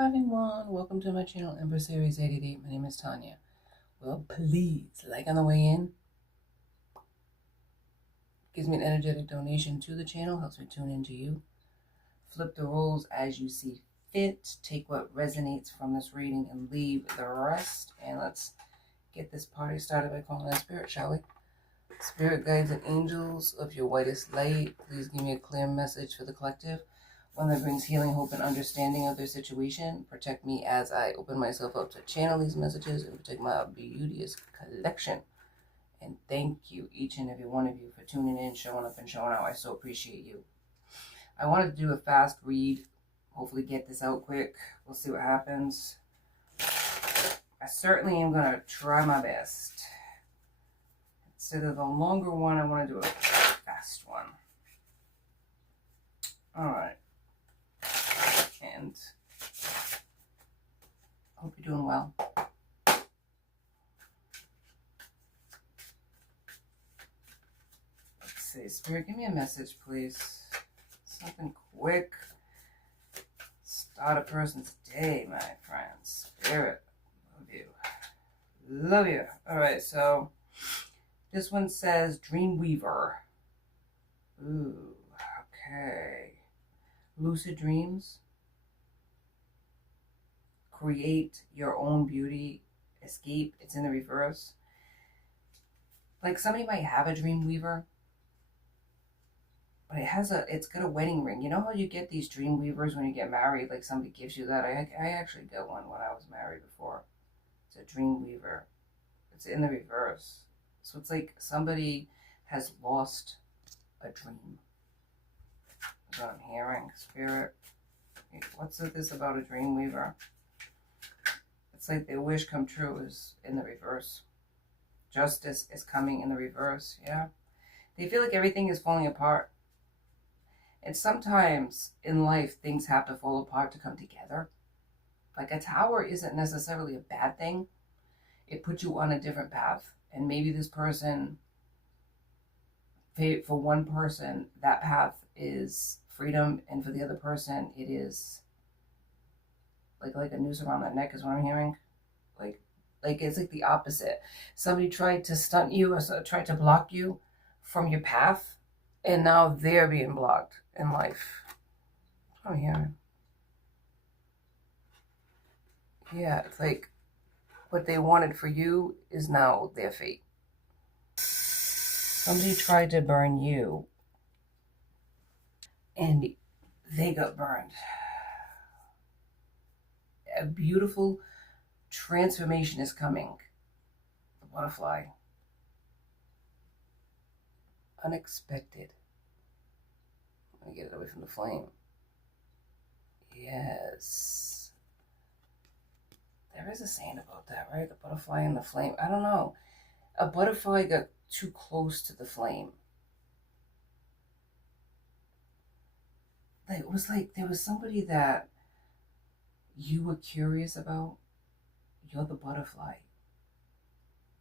Hi everyone, welcome to my channel, Aries 88. My name is Tanya. Well, please like on the way in. Gives me an energetic donation to the channel, helps me tune into you. Flip the roles as you see fit. Take what resonates from this reading and leave the rest. And let's get this party started by calling on spirit, shall we? Spirit guides and angels of your whitest light, please give me a clear message for the collective. One that brings healing, hope, and understanding of their situation. Protect me as I open myself up to channel these messages and protect my beauteous collection. And thank you, each and every one of you, for tuning in, showing up, and showing out. I so appreciate you. I wanted to do a fast read. Hopefully get this out quick. We'll see what happens. I certainly am going to try my best. Instead of a longer one, I want to do a fast one. All right. And hope you're doing well. Let's see, Spirit, give me a message, please. Something quick. Start a person's day, my friends. Spirit, love you. Love you. All right, so this one says Dreamweaver. Ooh, okay. Lucid dreams. Create your own beauty. Escape. It's in the reverse. Like somebody might have a dream weaver, but it's got a wedding ring. You know how you get these dream weavers when you get married? Like somebody gives you that. I actually got one when I was married before. It's a dream weaver. It's in the reverse. So it's like somebody has lost a dream. That's what I'm hearing, Spirit. What's this about a dream weaver? It's like their wish come true is in the reverse. Justice is coming in the reverse, yeah? They feel like everything is falling apart. And sometimes in life, things have to fall apart to come together. Like a tower isn't necessarily a bad thing. It puts you on a different path. And maybe this person, for one person, that path is freedom. And for the other person, it is like a noose around their neck is what I'm hearing. Like it's like the opposite. Somebody tried to stunt you or tried to block you from your path. And now they're being blocked in life. That's what I'm hearing. Yeah, it's like what they wanted for you is now their fate. Somebody tried to burn you and they got burned. A beautiful transformation is coming. The butterfly. Unexpected. I'm going to get it away from the flame. Yes. There is a saying about that, right? The butterfly and the flame. I don't know. A butterfly got too close to the flame. It was like there was somebody that you were curious about. You're the butterfly.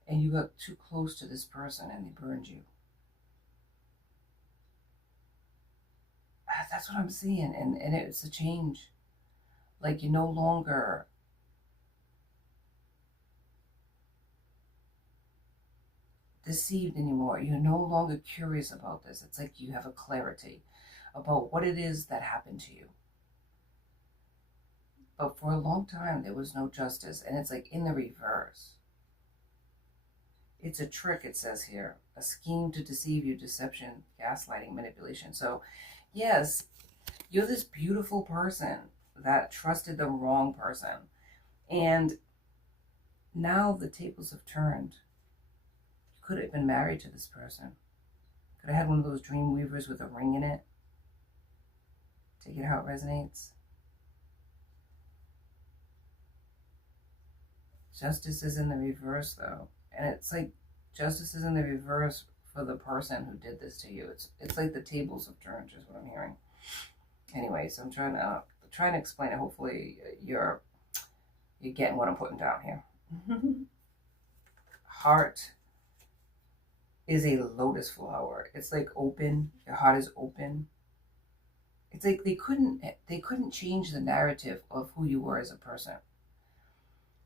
And you got too close to this person and they burned you. That's what I'm seeing. And it's a change. Like you're no longer deceived anymore. You're no longer curious about this. It's like you have a clarity about what it is that happened to you. But for a long time, there was no justice. And it's like in the reverse. It's a trick, it says here. A scheme to deceive you, deception, gaslighting, manipulation. So, yes, you're this beautiful person that trusted the wrong person. And now the tables have turned. You could have been married to this person. Could have had one of those dream weavers with a ring in it. Take it how it resonates. Justice is in the reverse, though. And it's like justice is in the reverse for the person who did this to you. It's like the tables have turned, is what I'm hearing. Anyway, so I'm trying to explain it. Hopefully you're getting what I'm putting down here. Heart is a lotus flower. It's like open. Your heart is open. It's like they couldn't change the narrative of who you were as a person.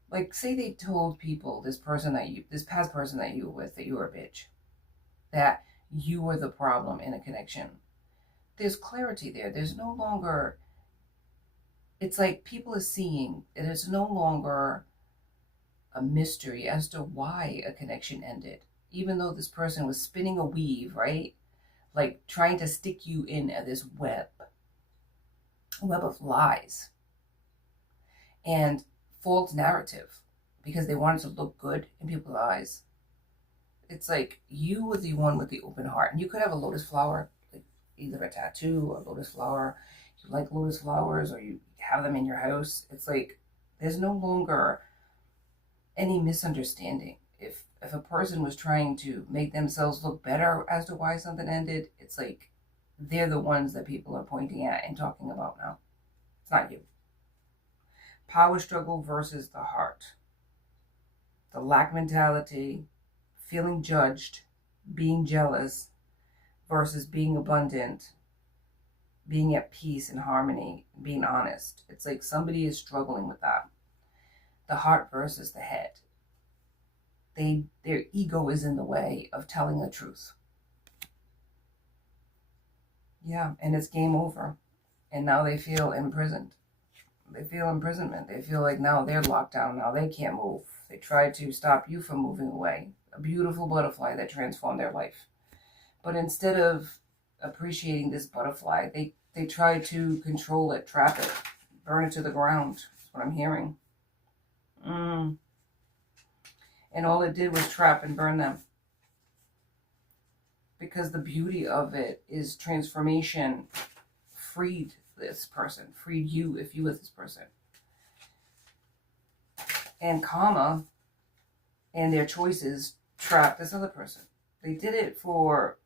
Like, say they told people, this past person that you were with, that you were a bitch, that you were the problem in a connection. There's clarity there. There's no longer, it's like people are seeing, it is no longer a mystery as to why a connection ended. Even though this person was spinning a weave, right? Like trying to stick you in at this web of lies and false narrative because they wanted to look good in people's eyes. It's like you were the one with the open heart, and you could have a lotus flower, like either a tattoo or a lotus flower. You like lotus flowers, or you have them in your house. It's like there's no longer any misunderstanding. If a person was trying to make themselves look better as to why something ended, it's like they're the ones that people are pointing at and talking about now. It's not you. Power struggle versus the heart. The lack mentality, feeling judged, being jealous versus being abundant, being at peace and harmony, being honest. It's like somebody is struggling with that. The heart versus the head. Their ego is in the way of telling the truth. Yeah, and it's game over. And now they feel imprisoned. They feel imprisonment. They feel like now they're locked down. Now they can't move. They try to stop you from moving away. A beautiful butterfly that transformed their life. But instead of appreciating this butterfly, they try to control it, trap it, burn it to the ground. That's what I'm hearing. And all it did was trap and burn them. Because the beauty of it is transformation freed this person, freed you if you were this person. And karma and their choices trapped this other person. They did it for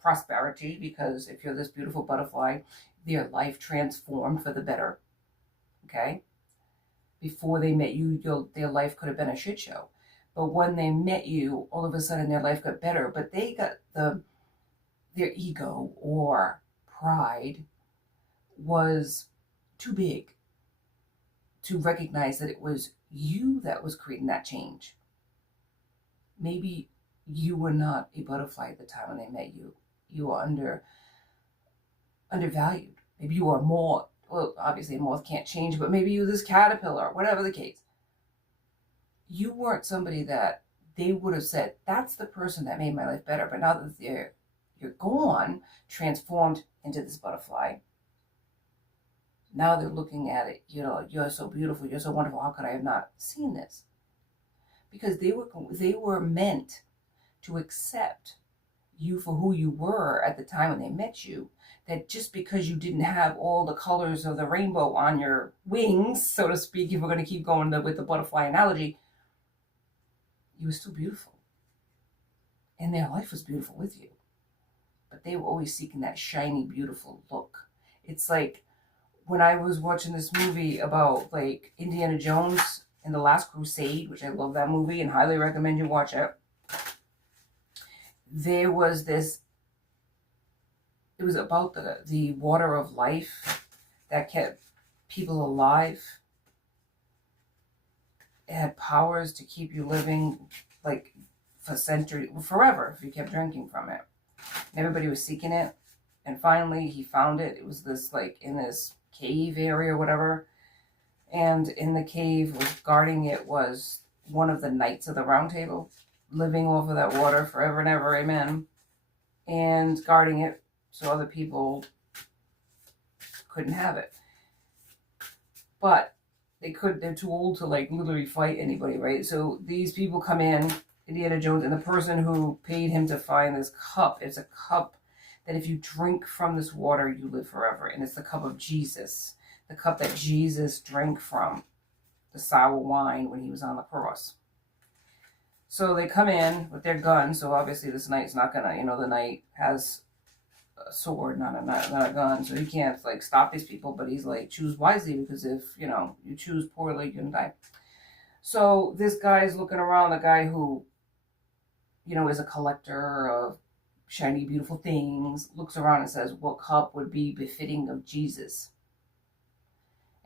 prosperity, because if you're this beautiful butterfly, their life transformed for the better. Okay? Before they met you, their life could have been a shit show. But when they met you, all of a sudden their life got better. But they got their ego or pride was too big to recognize that it was you that was creating that change. Maybe you were not a butterfly at the time when they met you. You were undervalued. Maybe you were a moth. Well, obviously a moth can't change, but maybe you were this caterpillar, whatever the case. You weren't somebody that they would have said, that's the person that made my life better. But now that you're gone, transformed into this butterfly, now they're looking at it, you're so beautiful, you're so wonderful, how could I have not seen this? Because they were meant to accept you for who you were at the time when they met you. That just because you didn't have all the colors of the rainbow on your wings, so to speak, if we're going to keep going with the butterfly analogy, you were still beautiful. And their life was beautiful with you. But they were always seeking that shiny, beautiful look. It's like when I was watching this movie about like Indiana Jones and the Last Crusade, which I love that movie and highly recommend you watch it. There was this, it was about the water of life that kept people alive. It had powers to keep you living like for centuries, forever, if you kept drinking from it. And everybody was seeking it. And finally he found it. It was this like in this cave area or whatever. And in the cave was guarding it was one of the knights of the round table, living off of that water forever and ever, amen. And guarding it so other people couldn't have it. But they're too old to like literally fight anybody, right? So these people come in, Indiana Jones, and the person who paid him to find this cup, it's a cup that if you drink from this water, you live forever. And it's the cup of Jesus, the cup that Jesus drank from, the sour wine when he was on the cross. So they come in with their gun. So obviously this knight's not gonna, the knight has a sword, not a gun. So he can't like stop these people, but he's like, choose wisely, because if, you choose poorly, you're gonna die. So this guy's looking around, the guy who, is a collector of shiny, beautiful things, looks around and says, what cup would be befitting of Jesus?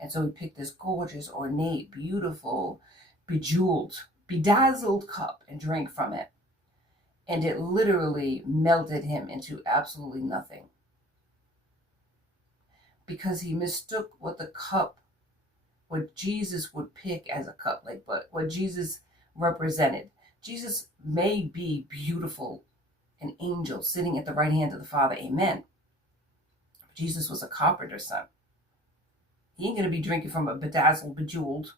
And so he picked this gorgeous, ornate, beautiful, bejeweled, bedazzled cup and drank from it. And it literally melted him into absolutely nothing. Because he mistook what the cup, what Jesus would pick as a cup, like what Jesus represented. Jesus may be beautiful, an angel sitting at the right hand of the Father, amen. Jesus was a carpenter's son. He ain't going to be drinking from a bedazzled, bejeweled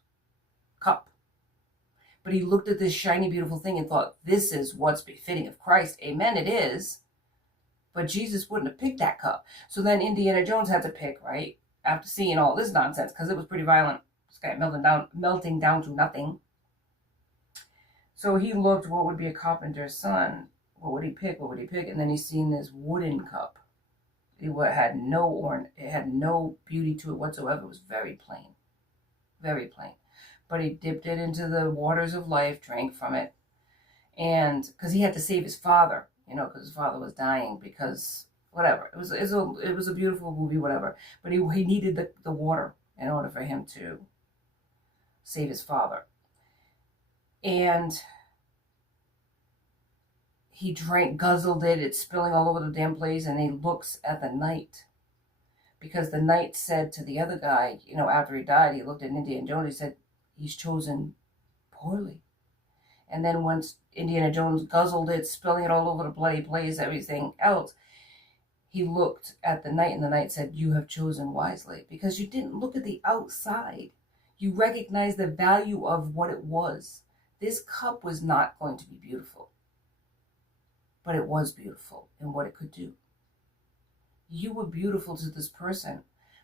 cup. But he looked at this shiny, beautiful thing and thought, this is what's befitting of Christ. Amen, it is. But Jesus wouldn't have picked that cup. So then Indiana Jones had to pick, right? After seeing all this nonsense, because it was pretty violent. This guy melting down to nothing. So he looked, what would be a carpenter's son? What would he pick? What would he pick? And then he seen this wooden cup. It had no beauty to it whatsoever. It was very plain. Very plain. But he dipped it into the waters of life, drank from it. And because he had to save his father, because his father was dying, because whatever. It was a beautiful movie, whatever. But he needed the water in order for him to save his father. And he guzzled it. It's spilling all over the damn place. And he looks at the knight. Because the knight said to the other guy, after he died, he looked at Indiana Jones. He said, he's chosen poorly. And then once Indiana Jones guzzled it, spilling it all over the bloody place, everything else, he looked at the knight, and the knight said, you have chosen wisely. Because you didn't look at the outside. You recognized the value of what it was. This cup was not going to be beautiful. But it was beautiful in what it could do. You were beautiful to this person,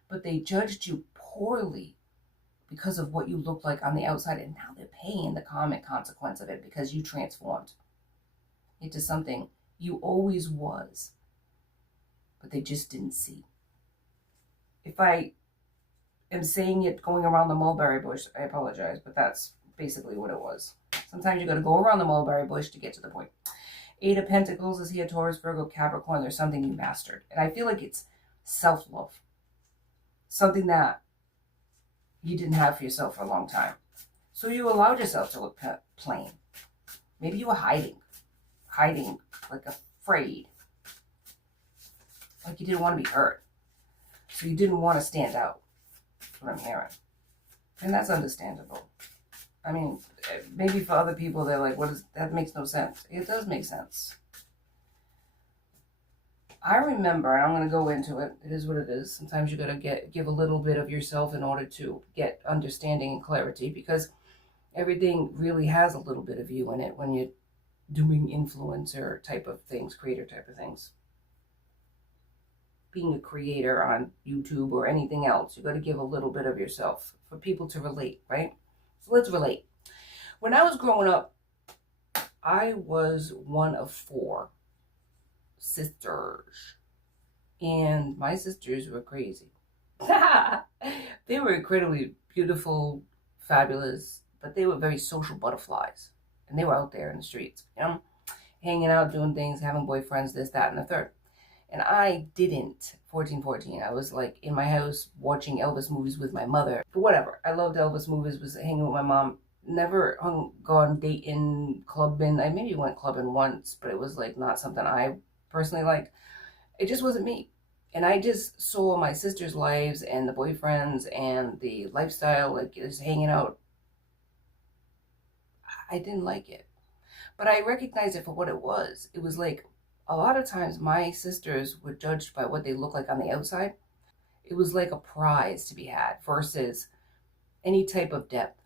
but they judged you poorly because of what you looked like on the outside, and now they're paying the common consequence of it because you transformed into something you always was, but they just didn't see. If I am saying it going around the mulberry bush, I apologize, but that's basically what it was. Sometimes you got to go around the mulberry bush to get to the point. 8 of Pentacles, is he a Taurus, Virgo, Capricorn? There's something you mastered. And I feel like it's self-love. Something that you didn't have for yourself for a long time. So you allowed yourself to look plain. Maybe you were hiding, like afraid. Like you didn't want to be hurt. So you didn't want to stand out. That's what I'm hearing. And that's understandable. I mean, maybe for other people, they're like, that makes no sense. It does make sense. I remember, and I'm going to go into it. It is what it is. Sometimes you got to give a little bit of yourself in order to get understanding and clarity, because everything really has a little bit of you in it when you're doing influencer type of things, creator type of things. Being a creator on YouTube or anything else, you got to give a little bit of yourself for people to relate, right? So let's relate. When I was growing up, I was one of 4 sisters. And my sisters were crazy. They were incredibly beautiful, fabulous, but they were very social butterflies. And they were out there in the streets, hanging out, doing things, having boyfriends, this, that, and the third. And I didn't. 14. I was like in my house watching Elvis movies with my mother. But whatever. I loved Elvis movies, was hanging with my mom. Never gone dating, clubbing. I maybe went clubbing once, but it was like not something I personally liked. It just wasn't me. And I just saw my sister's lives and the boyfriends and the lifestyle, like just hanging out. I didn't like it. But I recognized it for what it was. It was like, a lot of times my sisters were judged by what they look like on the outside. It was like a prize to be had versus any type of depth.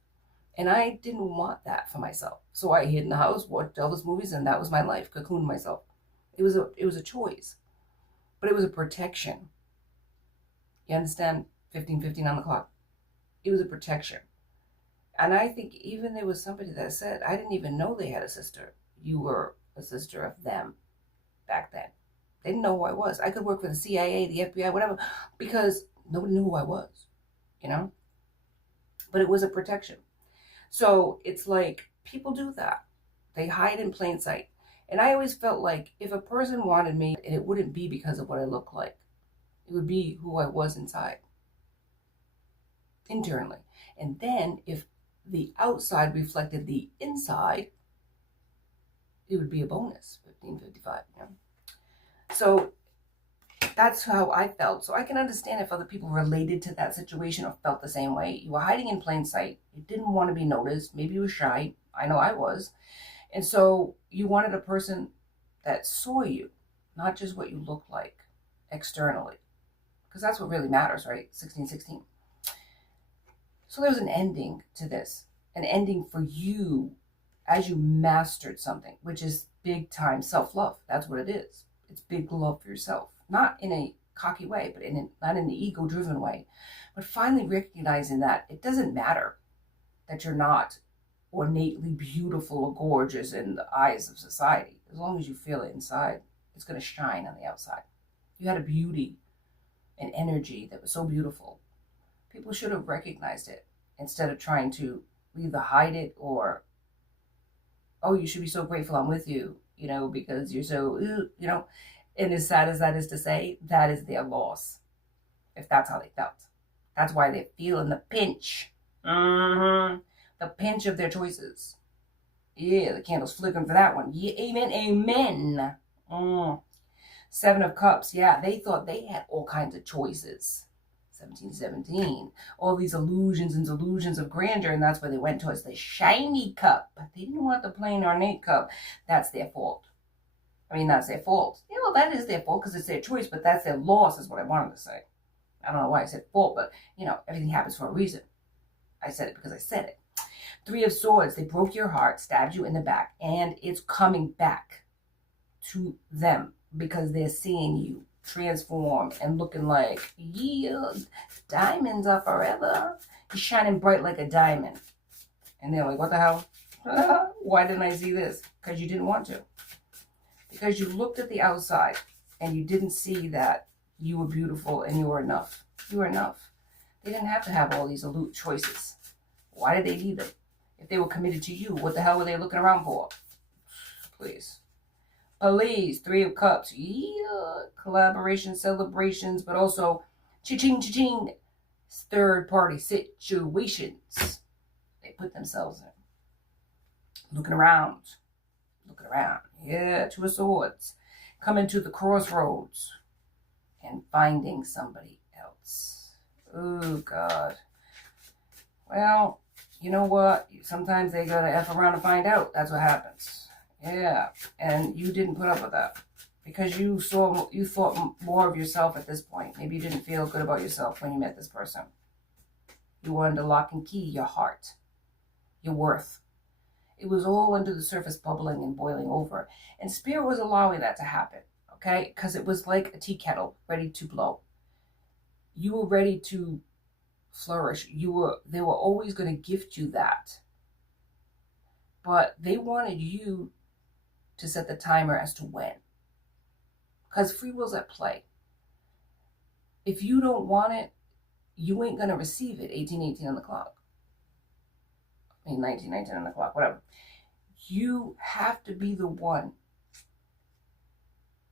And I didn't want that for myself. So I hid in the house, watched Elvis movies, and that was my life, cocooned myself. It was a choice. But it was a protection. You understand? 15:15 on the clock. It was a protection. And I think even there was somebody that said, I didn't even know they had a sister. You were a sister of them. Back then, they didn't know who I was. I could work for the CIA, the FBI, whatever, because nobody knew who I was, but it was a protection. So it's like people do that. They hide in plain sight. And I always felt like if a person wanted me, it wouldn't be because of what I look like. It would be who I was inside, internally. And then if the outside reflected the inside, it would be a bonus, 1555, you know? So that's how I felt. So I can understand if other people related to that situation or felt the same way. You were hiding in plain sight. You didn't want to be noticed. Maybe you were shy. I know I was. And so you wanted a person that saw you, not just what you look like externally. Because that's what really matters, right? 1616. So there's an ending to this. An ending for you as you mastered something, which is big time self-love. That's what it is. It's big love for yourself. Not in a cocky way, but not in the ego-driven way. But finally recognizing that it doesn't matter that you're not ornately beautiful or gorgeous in the eyes of society. As long as you feel it inside, it's going to shine on the outside. You had a beauty and energy that was so beautiful. People should have recognized it instead of trying to either hide it or, oh, you should be so grateful I'm with you, you know, because you're so, you know. And as sad as that is to say, that is their loss, if that's how they felt. That's why they're feeling the pinch. The pinch of their choices. Yeah, the candle's flickering for that one. Yeah, amen, amen. 7 of Cups. Yeah, they thought they had all kinds of choices. 1717. All these illusions and delusions of grandeur, and that's where they went towards the shiny cup. But they didn't want the plain ornate cup. That's their fault. I mean, that's their fault. Yeah, well, that is their fault because it's their choice, but that's their loss is what I wanted to say. I don't know why I said fault, but, you know, everything happens for a reason. I said it because I said it. 3 of Swords. They broke your heart, stabbed you in the back, and it's coming back to them because they're seeing you transform and looking like, yeah, diamonds are forever. You're shining bright like a diamond. And they're like, what the hell? Why didn't I see this? Because you didn't want to. Because you looked at the outside and you didn't see that you were beautiful and you were enough. You were enough. They didn't have to have all these aloof choices. Why did they need them? If they were committed to you, what the hell were they looking around for? Please. Please. 3 of Cups. Yeah. Collaboration, celebrations, but also cha-ching, cha-ching. Third party situations. They put themselves in. Looking around. Looking around. Yeah, 2 of Swords. Coming to the crossroads and finding somebody else. Oh, God. Well, you know what? Sometimes they gotta F around to find out. That's what happens. Yeah. And you didn't put up with that. Because you thought more of yourself at this point. Maybe you didn't feel good about yourself when you met this person. You wanted to lock and key your heart. Your worth. It was all under the surface bubbling and boiling over. And Spirit was allowing that to happen, okay? Because it was like a tea kettle ready to blow. You were ready to flourish. They were always going to gift you that. But they wanted you to set the timer as to when. Because free will's at play. If you don't want it, you ain't going to receive it 1818 on the clock. I mean, 1919 on the clock, whatever. You have to be the one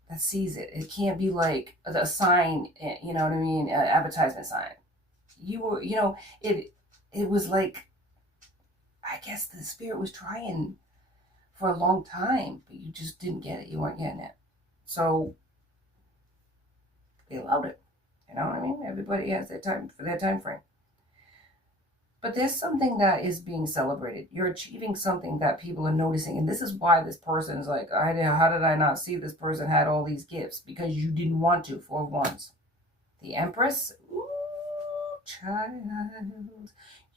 that sees it. It can't be like a sign, you know what I mean, an advertisement sign. It was like, I guess the Spirit was trying for a long time, but you just didn't get it. You weren't getting it. So they allowed it. You know what I mean? Everybody has their time for their time frame. But there's something that is being celebrated. You're achieving something that people are noticing. And this is why this person is like, how did I not see this person had all these gifts? Because you didn't want to. 4 of Wands. The Empress. Ooh, child.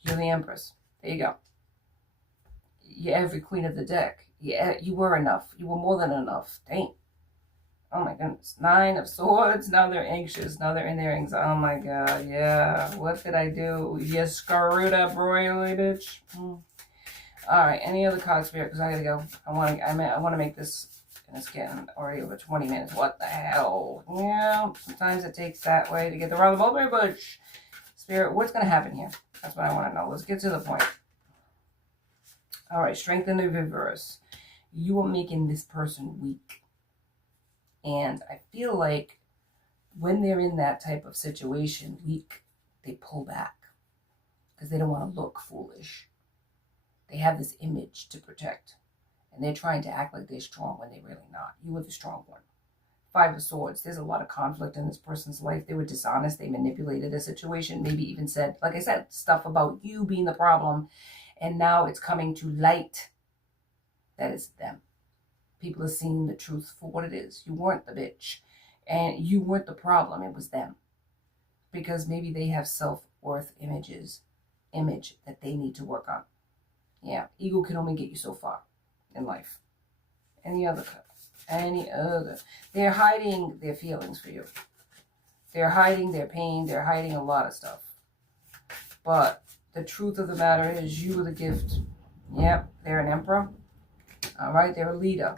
You're the Empress. There you go. You're every queen of the deck. Yeah, you were enough. You were more than enough. Dang. Oh my goodness. 9 of Swords. Now they're anxious. Now they're in their anxiety. Oh my God. Yeah. What did I do? You screwed up royally, bitch. All right. Any other cards, Spirit? Because I gotta go. I want to make this. And it's getting already over 20 minutes. What the hell? Yeah. Sometimes it takes that way to get around the mulberry bush. Spirit, what's gonna happen here? That's what I want to know. Let's get to the point. All right. Strength in the reverse. You are making this person weak. And I feel like when they're in that type of situation, weak, they pull back because they don't want to look foolish. They have this image to protect, and they're trying to act like they're strong when they're really not. You are the strong one. Five of Swords, there's a lot of conflict in this person's life. They were dishonest. They manipulated a situation, maybe even said, like I said, stuff about you being the problem. And now it's coming to light that it's them. People are seeing the truth for what it is. You weren't the bitch. And you weren't the problem. It was them. Because maybe they have self-worth image that they need to work on. Yeah, ego can only get you so far in life. Any other. They're hiding their feelings for you. They're hiding their pain. They're hiding a lot of stuff. But the truth of the matter is you are the gift. Yep, they're an emperor. All right, they're a leader.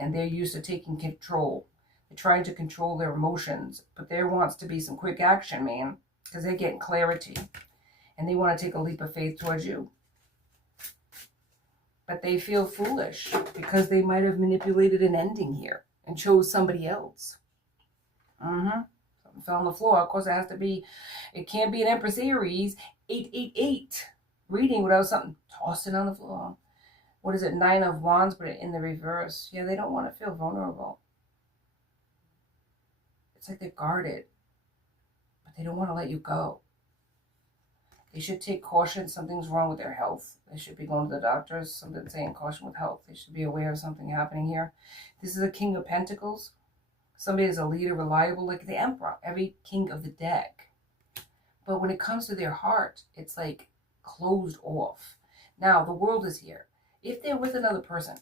And they're used to taking control. They're trying to control their emotions. But there wants to be some quick action, man. Because they're getting clarity. And they want to take a leap of faith towards you. But they feel foolish because they might have manipulated an ending here and chose somebody else. Something fell on the floor. Of course, it can't be an Empress Aries 888 reading without something tossing on the floor. What is it? 9 of Wands, but in the reverse. Yeah, they don't want to feel vulnerable. It's like they're guarded, but they don't want to let you go. They should take caution. Something's wrong with their health. They should be going to the doctors. Something saying caution with health. They should be aware of something happening here. This is a King of Pentacles. Somebody is a leader, reliable, like the Emperor. Every king of the deck. But when it comes to their heart, it's like closed off. Now, the world is here. If they're with another person,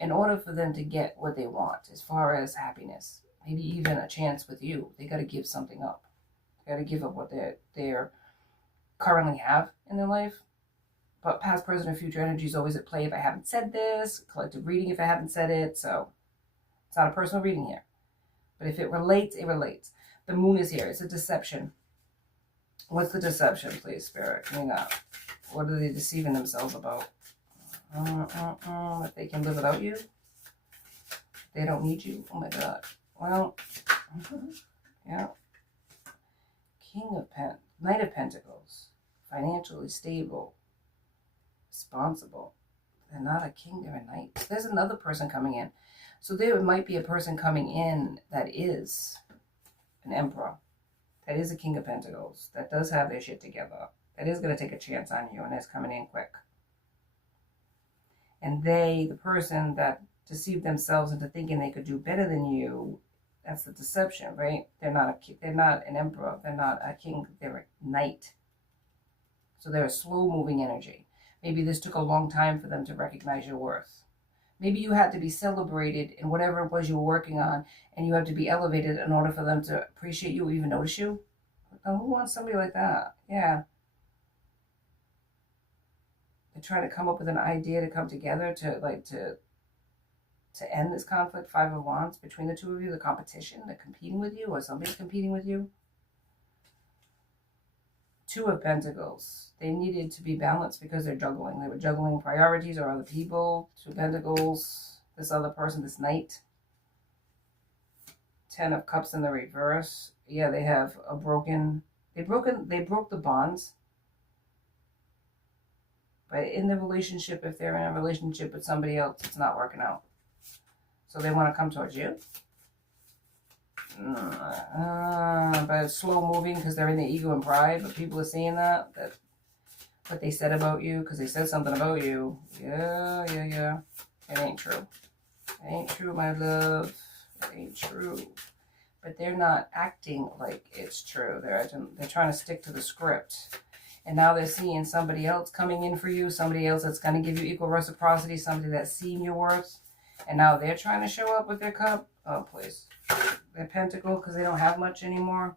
in order for them to get what they want, as far as happiness, maybe even a chance with you, they got to give something up. They got to give up what they're currently have in their life. But past, present, and future energy is always at play if I haven't said this. Collective reading if I haven't said it. So it's not a personal reading here. But if it relates, it relates. The moon is here. It's a deception. What's the deception, please, Spirit? Hang on. What are they deceiving themselves about? That they can live without you? They don't need you? Oh my God. Well, yeah. Knight of Pentacles. Financially stable. Responsible. They're not a king, they're a knight. There's another person coming in. So there might be a person coming in that is an emperor. That is a King of Pentacles. That does have their shit together. That is going to take a chance on you and is coming in quick. And the person that deceived themselves into thinking they could do better than you, that's the deception, right? They're not an emperor. They're not a king. They're a knight. So they're a slow-moving energy. Maybe this took a long time for them to recognize your worth. Maybe you had to be celebrated in whatever it was you were working on, and you had to be elevated in order for them to appreciate you or even notice you. Now, who wants somebody like that? Yeah. They're trying to come up with an idea to come together to end this conflict. 5 of Wands between the two of you, the competition, they're competing with you, or somebody's competing with you. 2 of Pentacles. They needed to be balanced because they're juggling. They were juggling priorities or other people. 2 of Pentacles. This other person, this knight. 10 of Cups in the reverse. Yeah, they have a they broke the bonds. But in the relationship, if they're in a relationship with somebody else, it's not working out. So they want to come towards you. But it's slow moving because they're in the ego and pride. But people are seeing that what they said about you, because they said something about you. Yeah. It ain't true. It ain't true, my love. It ain't true. But they're not acting like it's true. They're trying to stick to the script. And now they're seeing somebody else coming in for you, somebody else that's going to give you equal reciprocity, somebody that's seen your worth. And now they're trying to show up with their cup. Oh, please. Their pentacle, because they don't have much anymore.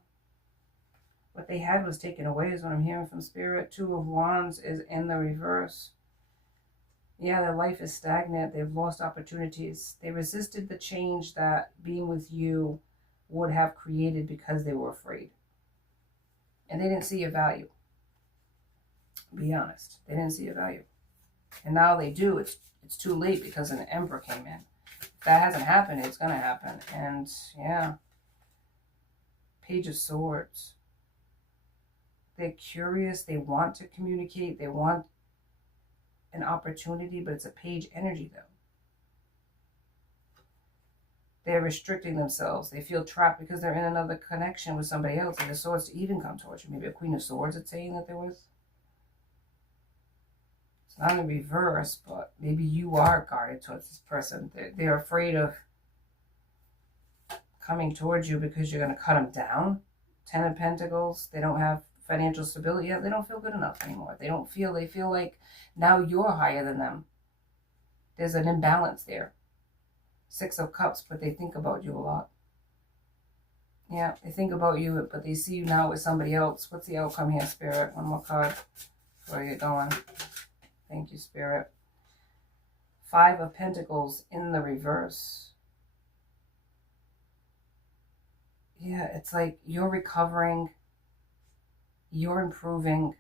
What they had was taken away is what I'm hearing from Spirit. 2 of Wands is in the reverse. Yeah, their life is stagnant. They've lost opportunities. They resisted the change that being with you would have created because they were afraid. And they didn't see your value. Be honest. They didn't see your value. And now they do. It's too late because an Emperor came in. If that hasn't happened, it's going to happen. And yeah, Page of Swords. They're curious. They want to communicate. They want an opportunity, but it's a page energy though. They're restricting themselves. They feel trapped because they're in another connection with somebody else. And the Swords to even come towards you. Maybe a Queen of Swords it's saying that there was. It's not in reverse, but maybe you are guarded towards this person. They're afraid of coming towards you because you're going to cut them down. 10 of Pentacles. They don't have financial stability yet. They don't feel good enough anymore. They feel like now you're higher than them. There's an imbalance there. 6 of Cups, but they think about you a lot. Yeah, they think about you, but they see you now with somebody else. What's the outcome here, Spirit? One more card before you get going. Thank you, Spirit. 5 of Pentacles in the reverse. Yeah, it's like you're recovering. You're improving.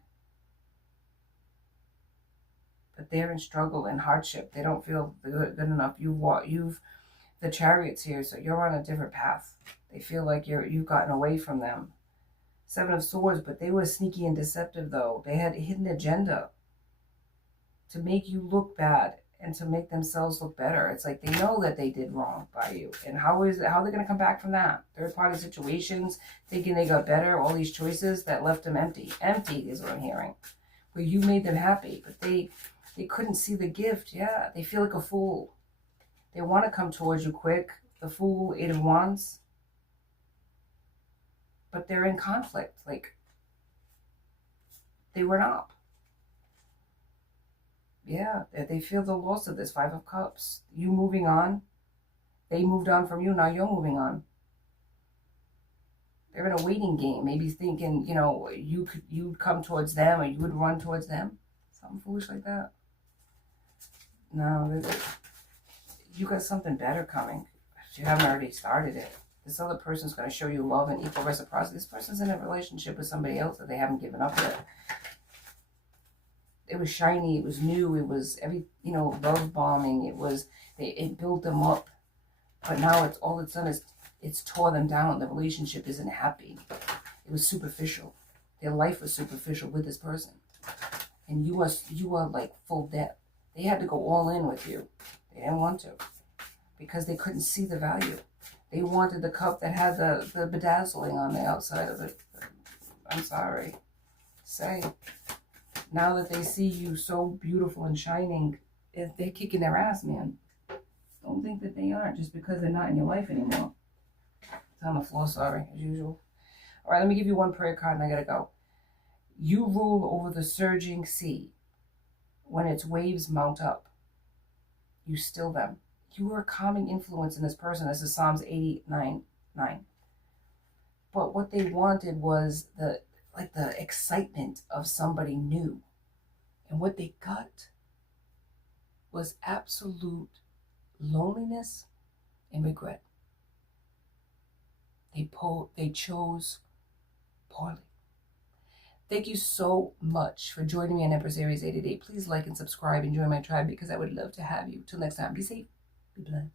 But they're in struggle and hardship. They don't feel good enough. You've the Chariot's here, so you're on a different path. They feel like you've gotten away from them. 7 of Swords, but they were sneaky and deceptive though. They had a hidden agenda to make you look bad and to make themselves look better. It's like they know that they did wrong by you. And how are they going to come back from that? Third-party situations, thinking they got better, all these choices that left them empty. Empty is what I'm hearing. Where you made them happy, but they couldn't see the gift. Yeah, they feel like a fool. They want to come towards you quick. The Fool, 8 of Wands. But they're in conflict. Like, they went up. Yeah, they feel the loss of this 5 of Cups. You moving on. They moved on from you. Now you're moving on. They're in a waiting game. Maybe thinking, you'd come towards them or you would run towards them. Something foolish like that. No, you got something better coming. If you haven't already started it. This other person's going to show you love and equal reciprocity. This person's in a relationship with somebody else that they haven't given up yet. It was shiny. It was new. It was love bombing. It built them up. But now it's done is it's tore them down. The relationship isn't happy. It was superficial. Their life was superficial with this person. And you are like full depth. They had to go all in with you. They didn't want to because they couldn't see the value. They wanted the cup that had the bedazzling on the outside of it. I'm sorry. Say, now that they see you so beautiful and shining, they're kicking their ass, man. Don't think that they aren't just because they're not in your life anymore. It's on the floor, sorry, as usual. All right, let me give you one prayer card and I gotta go. You rule over the surging sea. When its waves mount up, you still them. You are a calming influence in this person. This is Psalms 89:9. But what they wanted was the excitement of somebody new. And what they got was absolute loneliness and regret. They chose poorly. Thank you so much for joining me on Empress Aries 888. Please like and subscribe and join my tribe because I would love to have you. Till next time, be safe, be blessed.